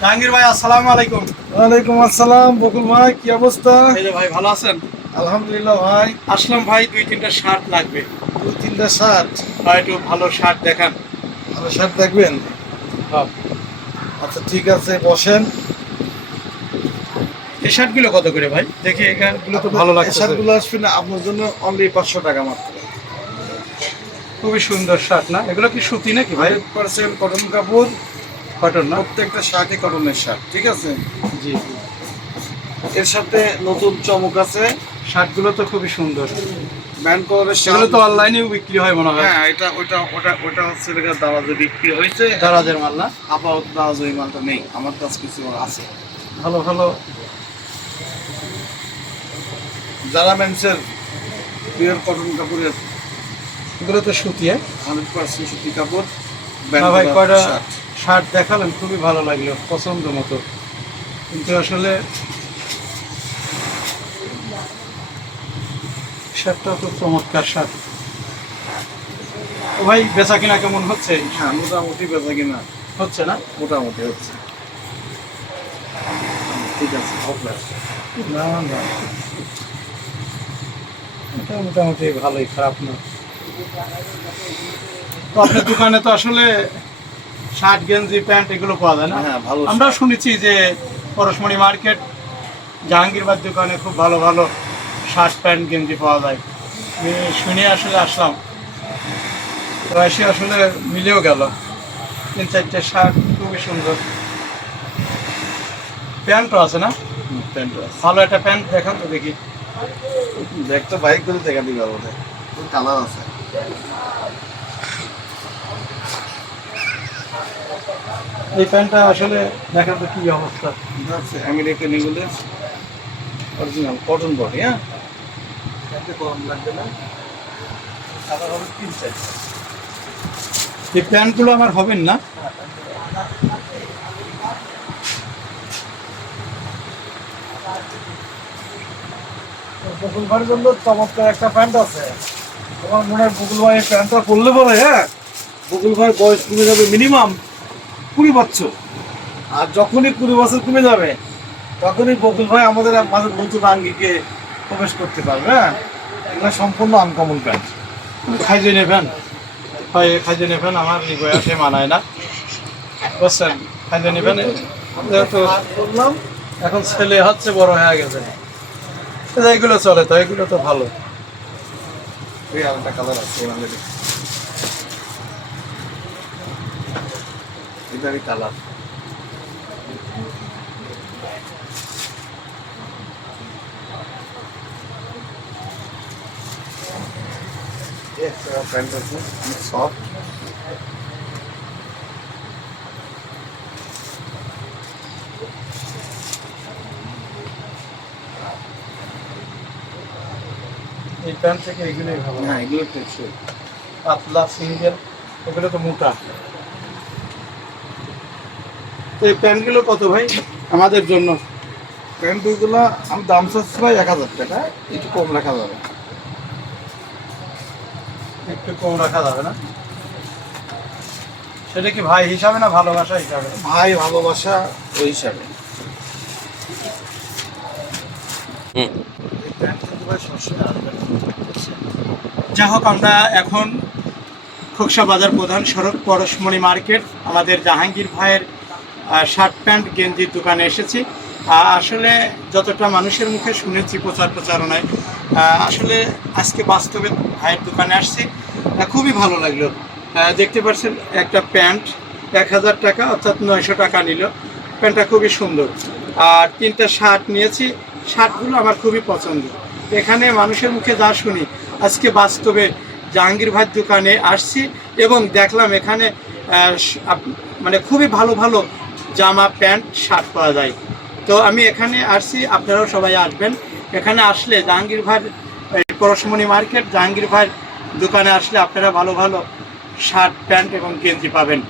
জাহাঙ্গীর ভাই আসসালামু আলাইকুম। ওয়ালাইকুম আসসালাম বকুল ভাই কি অবস্থা? এই যে ভাই ভালো আছেন? আলহামদুলিল্লাহ ভাই। আসলাম ভাই দুই তিনটা শার্ট লাগবে। দুই তিনটা শার্ট? ভাই একটু ভালো শার্ট দেখান। ভালো শার্ট দেখবেন? হ্যাঁ। আচ্ছা ঠিক আছে বসেন। এই শার্টগুলো কত করে ভাই? দেখি এখানগুলো তো ভালো লাগছে শার্টগুলো আসবে না আপনার জন্য অনলি পাঁচশো টাকা মাত্র। খুবই সুন্দর শার্ট না? এগুলো কি সুতি নাকি ভাই? পার্সেন্ট কটন কাপড়। কটন না? প্রত্যেকটা শার্টই কটনের শার্ট ঠিক আছে? জি। এর সাথে নতুন চমক আছে। শার্টগুলো তো খুবই সুন্দর। ব্যান্ড কলারের সেগুলো তো অনলাইনেও বিক্রি হয় মনে হয়। হ্যাঁ এটা ওটা ওটা ওটা হচ্ছে দারাজে বিক্রি হয়েছে। দারাজের মাল না? আপাতত দারাজ ওই মালটা নেই। আমার কাছে কিছু আছে। ভালো ভালো। যারা মেন্সের পিওর কটন কাপড়ের এগুলো তো সুতি হ্যাঁ? হান্ড্রেড পার্সেন্ট সুতি কাপড় ভাই কয়টা শার্ট দেখালেন খুবই ভালো লাগল পছন্দ মতো। কিন্তু আসলে শার্টটা তো চমৎকার শার্ট। ও ভাই বেচা কিনা কেমন হচ্ছে? হ্যাঁ মোটামুটি বেচা কিনা। হচ্ছে না? মোটামুটি হচ্ছে। ঠিক আছে না না। এটা মোটামুটি ভালোই খারাপ না। তো আপনার দোকানে তো আসলে শার্ট গেঞ্জি প্যান্ট এগুলো পাওয়া যায় না? হ্যাঁ ভালো আমরা শুনেছি যে পরশমণি মার্কেট জাহাঙ্গীরবাদ দোকানে খুব ভালো ভালো শার্ট প্যান্ট গেঞ্জি পাওয়া যায়। শুনে আসলে আসলাম। এসে আসলে মিলেও গেল। তিন চারটে শার্ট খুবই সুন্দর। প্যান্টও আছে না? প্যান্ট ভালো একটা প্যান্ট দেখান তো দেখি। দেখতে বাইক করে দেখা দিবে আমাদের কালার আছে। এই প্যান্টটা আসলে দেখান তো কি অবস্থা? আমেরিকান এগুলো। অরিজিনাল কটন বডি হ্যাঁ? প্যান্টে গরম লাগবে না। কালার হবে তিন এই প্যান্টগুলো আমার হবেন না। বকুল ভাইয়ের জন্য চমৎকার একটা প্যান্ট আছে। তোমার মনে হয় বকুল ভাই প্যান্টটা পরলে পরে হ্যাঁ? বকুল ভাই বয়স কমে যাবে মিনিমাম কুড়ি বছর। আর যখনই কুড়ি বছর কমে যাবে, তখনই বকুল ভাই আমাদের মাঝে নতুন আঙ্গিকে প্রবেশ করতে পারবে হ্যাঁ? এগুলো সম্পূর্ণ আনকমন প্যান্ট খাইজে নেবেন। হয় খাইজে নেবেন, আমার বয়সে মানায় না। বুঝছেন খাইজে নেবেন। যেহেতু বললাম, এখন ছেলে হচ্ছে, বড় হয়ে গেছে। এগুলো চলে তো, এগুলো তো ভালো। কালার আছে এখানে কালার প্যান্ট আছে সফট এই প্যান্ট থেকে এগুলোই ভালো। এগুলো টেকসই পাতলা সিঙ্গেল এগুলো তো মোটা। এই প্যান্টগুলো কত ভাই? আমাদের জন্য। প্যান্ট ওইগুলো আমি দাম চাচ্ছি ভাই এক হাজার টাকা একটু কম রাখা যাবে। একটু কম রাখা যাবে না? সেটা কি ভাই হিসাবে না ভালোবাসা হিসাবে? ভাই ভালোবাসা ওই হিসাবে। যা হোক আমরা এখন খোকসা বাজার প্রধান সড়ক পরশমণি মার্কেট আমাদের জাহাঙ্গীর ভাইয়ের শার্ট প্যান্ট গেঞ্জির দোকানে এসেছি। আসলে যতটা মানুষের মুখে শুনেছি প্রচার প্রচারণায় আসলে আজকে বাস্তবে ভাইয়ের দোকানে আসছি। খুবই ভালো লাগল। দেখতে পাচ্ছেন একটা প্যান্ট, এক হাজার টাকা, অর্থাৎ নয়শো টাকা নিল। প্যান্টটা খুবই সুন্দর। আর তিনটা শার্ট নিয়েছি। শার্টগুলো আমার খুবই পছন্দ। এখানে মানুষের মুখে যা শুনি, আজকে বাস্তবে জাহাঙ্গীর ভাইয়ের দোকানে আসছি এবং দেখলাম এখানে মানে খুবই ভালো ভালো জামা, প্যান্ট, শার্ট পাওয়া যায়। তো আমি এখানে আসছি, আপনারাও সবাই আসবেন। এখানে আসলে জাহাঙ্গীর এই পরশমণি মার্কেট জাহাঙ্গীর ভাইয়ের দোকানে আসলে আপনারা ভালো ভালো শার্ট, প্যান্ট এবং গেঞ্জি পাবেন।